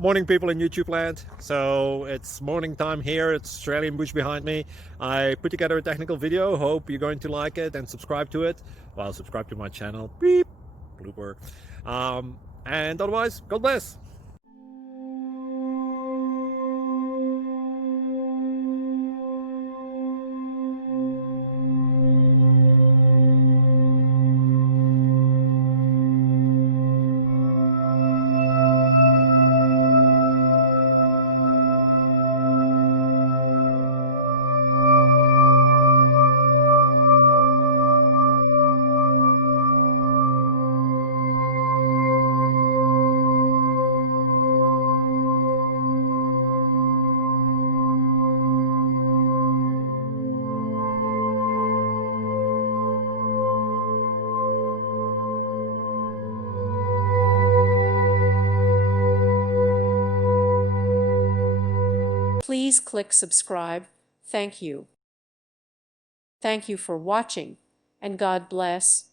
Morning, people in YouTube land. So it's morning time here. It's Australian bush behind me. I put together a technical video. Hope you're going to like it and subscribe to it. Well, subscribe to my channel. Beep. Blooper. And otherwise, God bless. Please click subscribe. Thank you. Thank you for watching, and God bless.